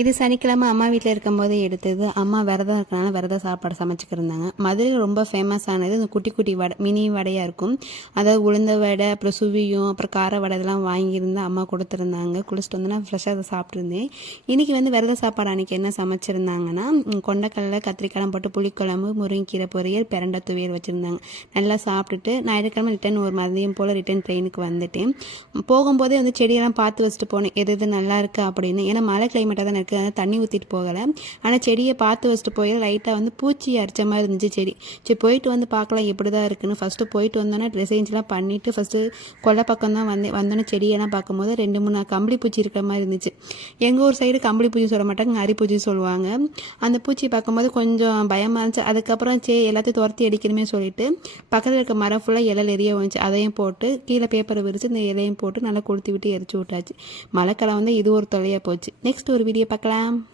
இது சனிக்கிழமை அம்மா வீட்டில் இருக்கும்போது எடுத்தது. அம்மா விரதம் இருக்கனால விரத சாப்பாடு சமைச்சிக்கிருந்தாங்க. மதுரையில் ரொம்ப ஃபேமஸ் ஆனது இந்த குட்டி குட்டி வடை மினி வடையாக இருக்கும். அதாவது உளுந்த வடை அப்புறம் சுவியும் அப்புறம் கார வடை இதெல்லாம் வாங்கியிருந்து அம்மா கொடுத்துருந்தாங்க. குளிச்சுட்டு வந்து நான் ஃப்ரெஷ்ஷாக அதை சாப்பிட்ருந்தேன் இன்றைக்கி வந்து விரத சாப்பாடு அன்றைக்கி என்ன சமைச்சிருந்தாங்கன்னா கொண்டக்கடலில் கொண்டைக்கடலை போட்டு புளிக்குழம்பு முருங்கீரை பொரியல் பிரண்டை துவையல் வச்சுருந்தாங்க. நல்லா சாப்பிட்டுட்டு ஞாயிற்றுக்கிழமை ரிட்டன் ஒரு மதியம் போல் ரிட்டன் ட்ரெயினுக்கு வந்துட்டேன். போகும்போதே வந்து செடியெல்லாம் பார்த்து வச்சுட்டு போனேன். எது எது நல்லா இருக்குது அப்படின்னு. ஏன்னா மழை கிளைமேட்டாக தான் எனக்கு தண்ணி ஊற்றிட்டு போகலை. ஆனால் செடியை பார்த்து வச்சுட்டு போய் லைட்டாக வந்து பூச்சி அரிச்ச மாதிரி இருந்துச்சு செடி. சரி போயிட்டு வந்து பார்க்கலாம் எப்படி தான் இருக்குன்னு. ஃபஸ்ட்டு போயிட்டு வந்தோன்னே ட்ரெஸ்ஸேஞ்செலாம் பண்ணிவிட்டு ஃபஸ்ட்டு கொல்லை பக்கம் தான் வந்தேன் வந்தோன்னே செடியெல்லாம் பார்க்கும்போது ரெண்டு மூணு கம்பளி பூச்சி இருக்கிற மாதிரி இருந்துச்சு. எங்கள் ஊர் சைடு கம்பளி பூச்சி சொல்ல மாட்டாங்க அரி பூச்சி சொல்லுவாங்க. அந்த பூச்சி பார்க்கும்போது கொஞ்சம் பயமாக இருந்துச்சு. அதுக்கப்புறம் சே எல்லாத்தையும் துரத்தி அடிக்கணுமே சொல்லிட்டு பக்கத்தில் இருக்க மரம் ஃபுல்லாக இலையில் எரிய வந்துச்சு. அதையும் போட்டு கீழே பேப்பரை விரித்து இந்த இலையும் போட்டு நல்லா கொளுத்தி விட்டு எரிச்சு விட்டாச்சு. மழைக்காலம் வந்து இது ஒரு தொலையாக போச்சு. நெக்ஸ்ட் ஒரு வீடியோ பார்க்கலாம்.